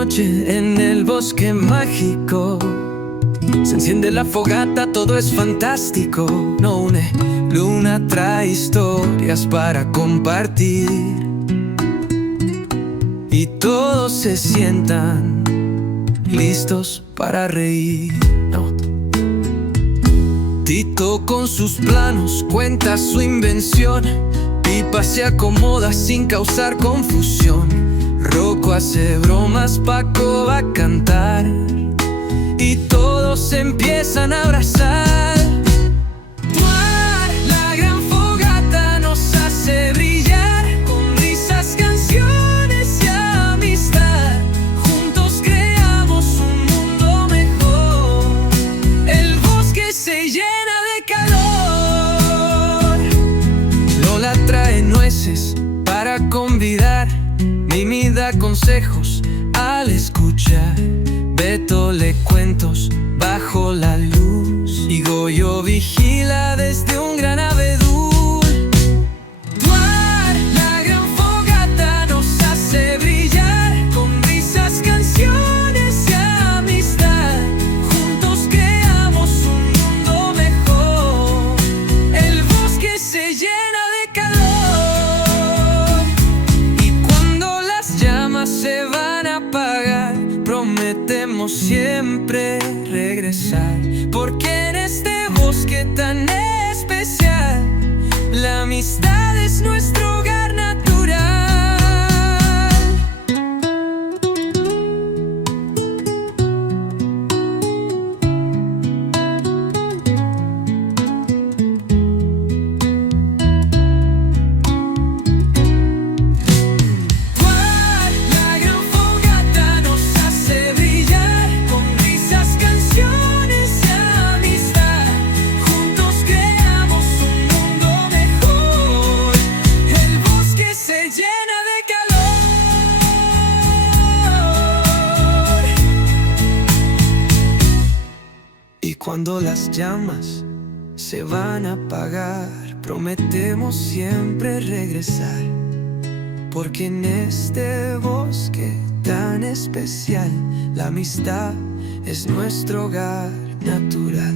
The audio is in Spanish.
noche en el bosque mágico. Se enciende la fogata, todo es fantástico. No une luna, trae historias para compartir. Y todos se sientan listos para reír. No. Tito con sus planos cuenta su invención. Pipa se acomoda sin causar confusión. Rocco hace bromas, Paco va a cantar. Y todos se empiezan a abrazar. La gran fogata nos hace brillar con risas, canciones y amistad. Juntos creamos un mundo mejor. El bosque se llena de calor. Lola trae nueces para convidar. Mimi da consejos al escuchar. Beto lee cuentos bajo la luz. Y Goyo vigila desde un gran abedul. La gran fogata nos hace brillar con risas, canciones y amistad. Juntos creamos un mundo mejor. El bosque se llena de calor. Y cuando las llamas se van a apagar, prometemos siempre regresar, porque en este bosque tan especial, la amistad es nuestro hogar natural. Y cuando las llamas se van a apagar, prometemos siempre regresar, porque en este bosque tan especial, la amistad es nuestro hogar natural.